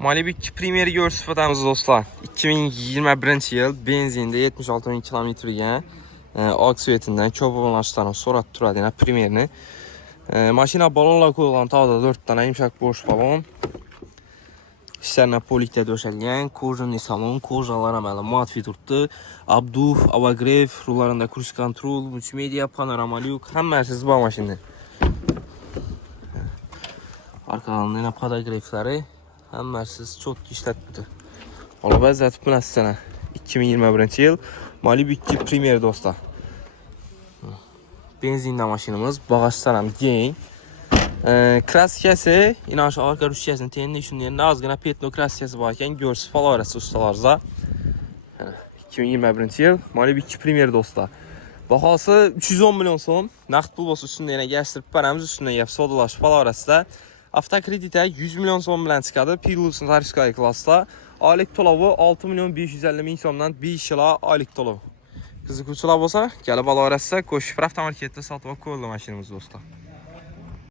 Malibu 2 Premier görsüfatamiz dostlar. 2021 yıl benzinde 76 bin kilometrga aksiyetinden köpüğünlaşlarını sorat turadi. Yani Premier'ini. Maşina balonla koyulan tavada 4 tane yumuşak boş balon. İşlerine polikte döşelgen, kojunlu salon, kojalar amalı matfi turttu. Abduf, Avagrev, rullarında cruise control, multimedia, panorama lük, hemmesiz bu maşinde. Arkalarında yine padagrafları, hemmesiz çok işletdi. Ola bəzət bu nəsə sənə 2021 yıl Malibu 2 Premier dostlar. Benzinli maşinimiz, bağışlaram gen. Kraskəsi, inaşı arka rüşkəsinin tenini üçün yerində azgına petno kraskəsi varkən görsü falarası ustalarza. 2021 yıl Malibu 2 Premier dostlar. Baxası 310 milyon son. Naxt pul bosu üstündə yenə gəzdirib paramız üstündə yap sodalaş falarası da. Avtokreditə 100 milyon son bilən çıxadı. Pilusun tarifskayı klasda. Aylık tolavu 6 milyon 550 min somdan 5 yıla aylık tolavu. Kızı kurçular olsa, gəlib alarəsə qoşub avtomarketdə satıb koyuldu maşinimiz dostlar.